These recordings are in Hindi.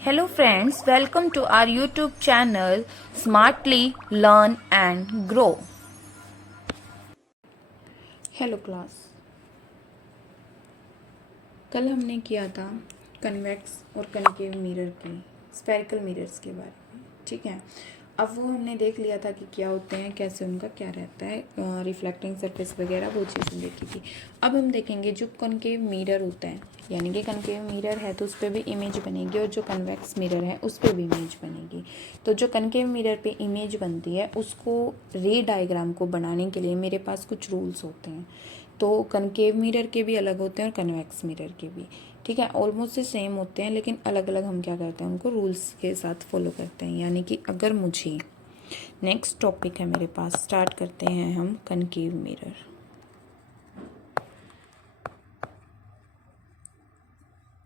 Hello friends, welcome to our YouTube channel Smartly Learn and Grow. Hello class. कल हमने किया था कन्वेक्स और कनकेव मिरर की स्फेरिकल मिरर्स के बारे में। ठीक है, अब वो हमने देख लिया था कि क्या होते हैं, कैसे उनका क्या रहता है, रिफ्लेक्टिंग सरफेस वगैरह वो चीज़ें देखी थी। अब हम देखेंगे जो कनकेव मिरर होता है, यानी कि कनकेव मिरर है तो उस पर भी इमेज बनेगी और जो कन्वेक्स मिरर है उस पर भी इमेज बनेगी। तो जो कनकेव मिरर पे इमेज बनती है उसको रे डायग्राम को बनाने के लिए मेरे पास कुछ रूल्स होते हैं। तो कनकेव मिरर के भी अलग होते हैं और कन्वेक्स मिरर के भी। ठीक है, ऑलमोस्ट से सेम होते हैं लेकिन अलग अलग हम क्या करते हैं, उनको रूल्स के साथ फॉलो करते हैं। यानी कि अगर मुझे नेक्स्ट टॉपिक है मेरे पास, स्टार्ट करते हैं हम कनकेव मिरर।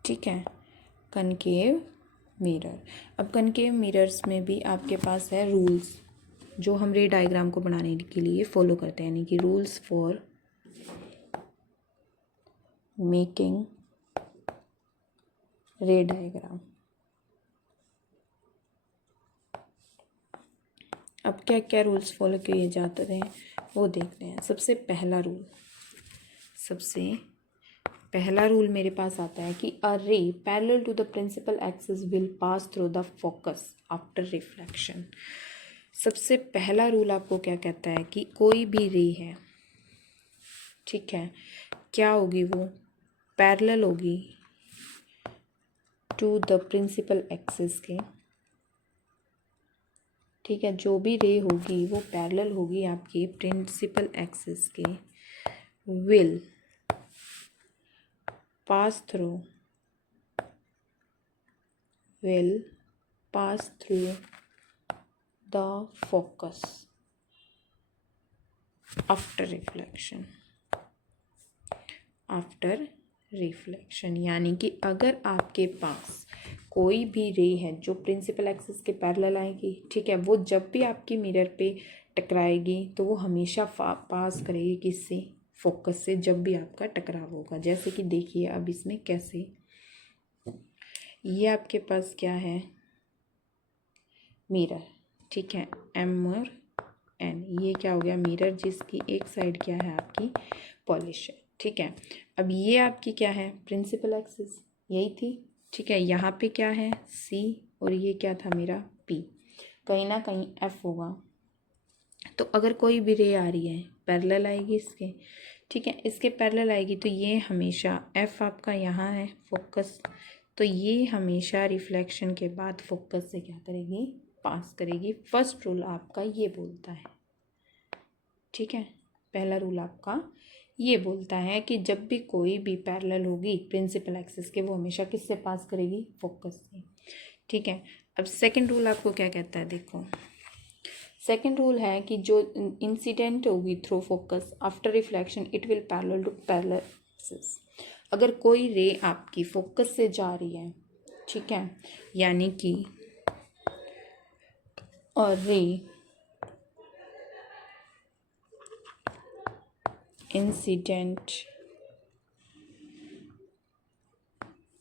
ठीक है, कनकेव मिरर। अब कनकेव मिरर्स में भी आपके पास है रूल्स जो हम रे डायग्राम को बनाने के लिए फॉलो करते हैं, यानी कि रूल्स फॉर मेकिंग रे डायग्राम। अब क्या क्या रूल्स फॉलो किए जाते हैं वो देखते हैं। सबसे पहला रूल मेरे पास आता है कि a ray parallel to the principal axis will pass through the focus after reflection. सबसे पहला रूल आपको क्या कहता है कि कोई भी रे है, ठीक है, क्या होगी, वो पैरेलल होगी टू द प्रिंसिपल एक्सिस के। ठीक है, जो भी रे होगी वो पैरेलल होगी आपकी प्रिंसिपल एक्सिस के। Will pass through will pass through the focus after reflection। यानी कि अगर आपके पास कोई भी रे है जो प्रिंसिपल एक्सिस के पैरेलल आएगी, ठीक है, वो जब भी आपकी मिरर पे टकराएगी तो वो हमेशा पास करेगी किससे, फोकस से, जब भी आपका टकराव होगा। जैसे कि देखिए अब इसमें कैसे, ये आपके पास क्या है, मिरर, ठीक है, एम और एन, ये क्या हो गया, मिरर जिसकी एक साइड क्या है आपकी पॉलिश है। ठीक है, अब ये आपकी क्या है, प्रिंसिपल एक्सिस यही थी। ठीक है, यहाँ पे क्या है, सी, और ये क्या था मेरा पी, कहीं ना कहीं एफ होगा। तो अगर कोई भी रे आ रही है पैरेलल आएगी इसके, ठीक है, इसके पैरेलल आएगी तो ये हमेशा एफ आपका यहाँ है फोकस, तो ये हमेशा रिफ्लेक्शन के बाद फोकस से क्या करेगी, पास करेगी। फर्स्ट रूल आपका ये बोलता है। ठीक है, पहला रूल आपका ये बोलता है कि जब भी कोई भी पैरेलल होगी प्रिंसिपल एक्सिस के, वो हमेशा किससे पास करेगी, फोकस से। ठीक है, अब सेकंड रूल आपको क्या कहता है, देखो सेकंड रूल है कि जो इंसिडेंट होगी through focus after reflection it will parallel to parallel axis. अगर कोई रे आपकी फोकस से जा रही है, ठीक है, यानी कि और ray incident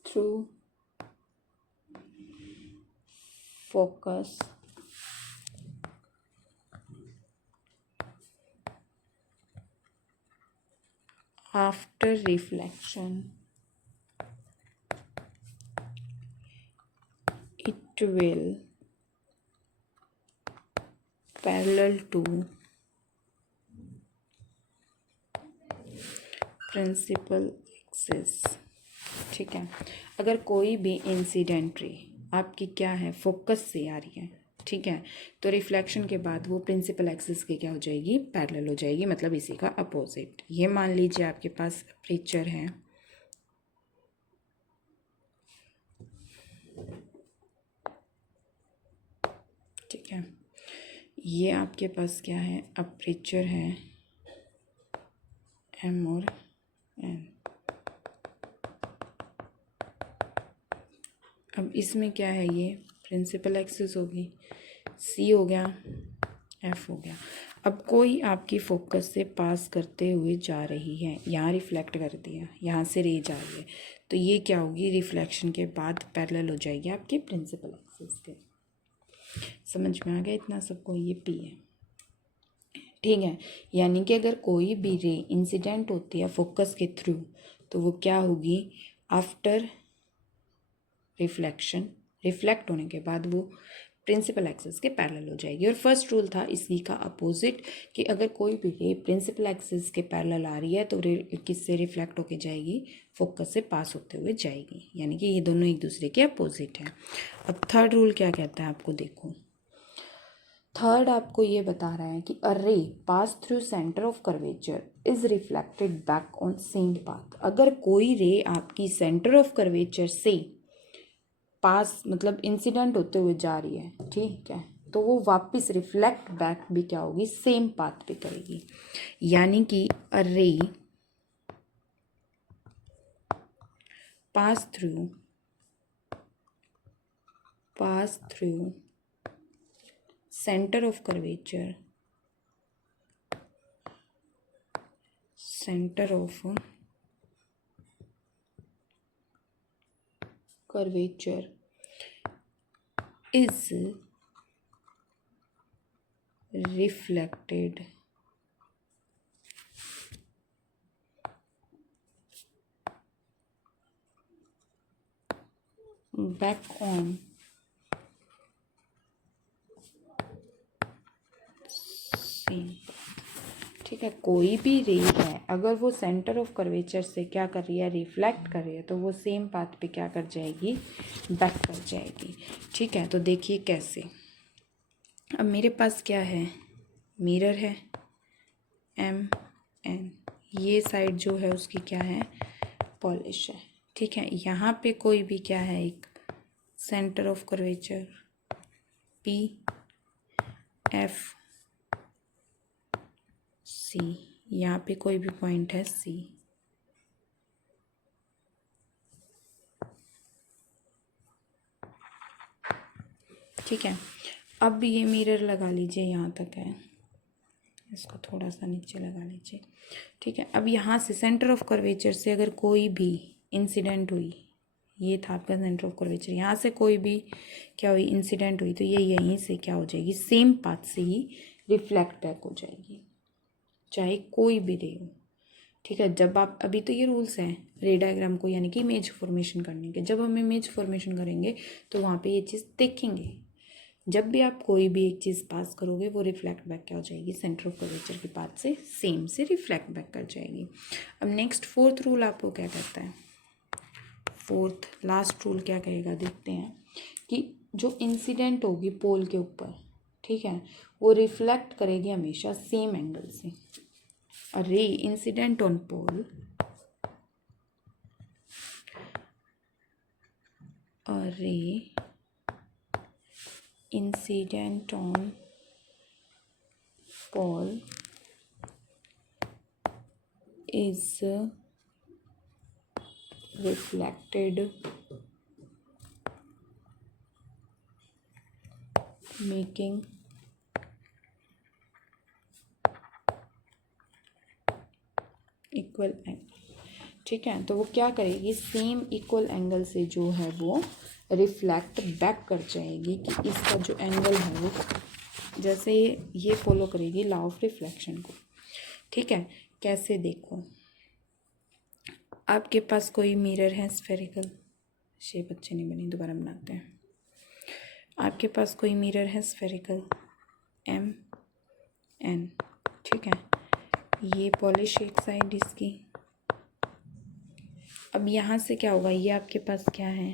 through focus after reflection it will parallel to principal axis. ठीक है, अगर कोई भी इंसिडेंट रे आपकी क्या है, फोकस से आ रही है, ठीक है, तो रिफ्लेक्शन के बाद वो प्रिंसिपल एक्सिस की क्या हो जाएगी, पैरेलल हो जाएगी, मतलब इसी का अपोजिट। ये मान लीजिए आपके पास अपर्चर है, ठीक है, ये आपके पास क्या है, अपर्चर है एम और एन। अब इसमें क्या है, ये प्रिंसिपल एक्सिस होगी, सी हो गया, एफ हो गया। अब कोई आपकी फोकस से पास करते हुए जा रही है, यहाँ रिफ्लेक्ट कर दिया, यहाँ से रे जा रही है, तो ये क्या होगी, रिफ्लेक्शन के बाद पैरेलल हो जाएगी आपके प्रिंसिपल एक्सिस के। समझ में आ गया इतना सबको, ये पी है, ठीक है। यानी कि अगर कोई भी रे इंसिडेंट होती है फोकस के थ्रू, तो वो क्या होगी, आफ्टर रिफ्लेक्शन, रिफ्लेक्ट होने के बाद वो प्रिंसिपल एक्सिस के पैरेलल हो जाएगी। और फर्स्ट रूल था इसी का अपोजिट, कि अगर कोई भी रे प्रिंसिपल एक्सिस के पैरेलल आ रही है तो रे किससे रिफ्लेक्ट होके जाएगी, फोकस से पास होते हुए जाएगी। यानी कि ये दोनों एक दूसरे के अपोजिट हैं। अब थर्ड रूल क्या कहता है आपको, देखो थर्ड आपको ये बता रहा है कि अ रे pass through centre of curvature is reflected back on same path. अगर कोई रे आपकी सेंटर ऑफ कर्वेचर से पास मतलब इंसिडेंट होते हुए जा रही है, ठीक है, तो वो वापस रिफ्लेक्ट बैक भी क्या होगी, सेम पाथ पे करेगी। यानी कि अ रे pass through centre of curvature, is reflected back on same. ठीक है, कोई भी रे है अगर वो सेंटर ऑफ कर्वेचर से क्या कर रही है, रिफ्लेक्ट कर रही है, तो वो सेम पाथ पे क्या कर जाएगी, बैक कर जाएगी। ठीक है, तो देखिए कैसे। अब मेरे पास क्या है, मिरर है एम एन, ये साइड जो है उसकी क्या है, पॉलिश है। ठीक है, यहाँ पे कोई भी क्या है, एक centre of curvature P F C, यहाँ पे कोई भी पॉइंट है सी। ठीक है, अब ये मिरर लगा लीजिए, यहाँ तक है, इसको थोड़ा सा नीचे लगा लीजिए। ठीक है, अब यहाँ से सेंटर ऑफ कर्वेचर से अगर कोई भी इंसिडेंट हुई, ये था आपका सेंटर ऑफ कर्वेचर, यहाँ से कोई भी क्या हुई, इंसिडेंट हुई, तो ये यहीं से क्या हो जाएगी, सेम पाथ से ही रिफ्लेक्ट बैक हो जाएगी, चाहे कोई भी रे हो। ठीक है, जब आप अभी तो ये रूल्स हैं रे डायग्राम को यानी कि इमेज फॉर्मेशन करने के, जब हम इमेज फॉर्मेशन करेंगे तो वहाँ पे ये चीज़ देखेंगे। जब भी आप कोई भी एक चीज़ पास करोगे वो रिफ्लेक्ट बैक क्या हो जाएगी, सेंटर ऑफ कर्वेचर के पाथ से सेम से रिफ्लेक्ट बैक कर जाएगी। अब नेक्स्ट फोर्थ रूल आपको क्या कहता है, फोर्थ लास्ट रूल क्या कहेगा, देखते हैं कि जो इंसिडेंट होगी पोल के ऊपर, ठीक है, वो रिफ्लेक्ट करेगी हमेशा सेम एंगल से। A ray incident on pole, a ray incident on pole is reflected making equal angle. ठीक है, तो वो क्या करेगी, सेम इक्वल एंगल से जो है वो रिफ्लेक्ट बैक कर जाएगी कि इसका जो एंगल है वो जैसे ये फॉलो करेगी लॉ ऑफ रिफ्लेक्शन को। ठीक है, कैसे देखो, आपके पास कोई मिरर है स्फेरिकल, शेप अच्छी नहीं बनी, दोबारा बनाते हैं। आपके पास कोई मिरर है स्फेरिकल एम एन, ठीक है, ये पॉलिश एक साइड इसकी। अब यहाँ से क्या होगा, ये आपके पास क्या है,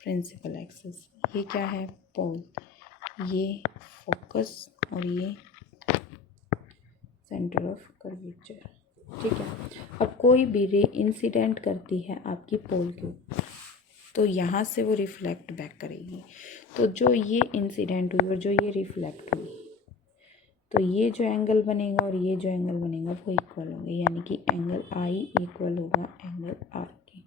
प्रिंसिपल एक्सिस, ये क्या है, पोल, ये फोकस और ये सेंटर ऑफ कर्वेचर। ठीक है, अब कोई भी रे इंसिडेंट करती है आपकी पोल के ऊपर, तो यहाँ से वो रिफ्लेक्ट बैक करेगी। तो जो ये इंसिडेंट हुई और जो ये रिफ्लेक्ट हुई, तो ये जो एंगल बनेगा और ये जो एंगल बनेगा वो इक्वल होंगे, यानी कि एंगल आई इक्वल होगा एंगल आर के।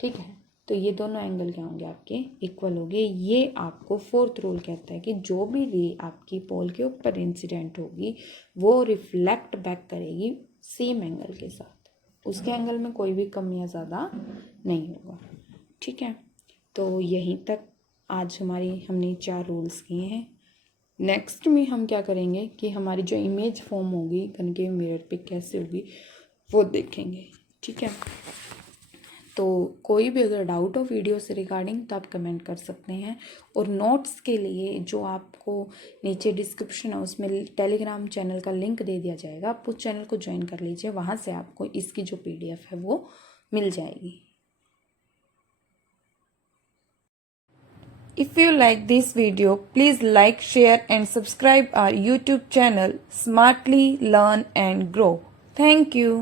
ठीक है, तो ये दोनों एंगल क्या होंगे आपके इक्वल होंगे। ये आपको फोर्थ रूल कहता है कि जो भी रे आपकी पोल के ऊपर इंसिडेंट होगी वो रिफ्लेक्ट बैक करेगी सेम एंगल के साथ, उसके एंगल में कोई भी कम या ज़्यादा नहीं होगा। ठीक है, तो यहीं तक आज हमने 4 रूल्स किए हैं। नेक्स्ट में हम क्या करेंगे कि हमारी जो इमेज फॉर्म होगी कनकेव मिरर पे कैसे होगी वो देखेंगे। ठीक है, तो कोई भी अगर डाउट हो वीडियो से रिगार्डिंग तो आप कमेंट कर सकते हैं। और नोट्स के लिए जो आपको नीचे डिस्क्रिप्शन है उसमें टेलीग्राम चैनल का लिंक दे दिया जाएगा, आप उस चैनल को ज्वाइन कर लीजिए, वहाँ से आपको इसकी जो PDF है वो मिल जाएगी। If you like this video, please like, share and subscribe our YouTube channel Smartly Learn and Grow. Thank you.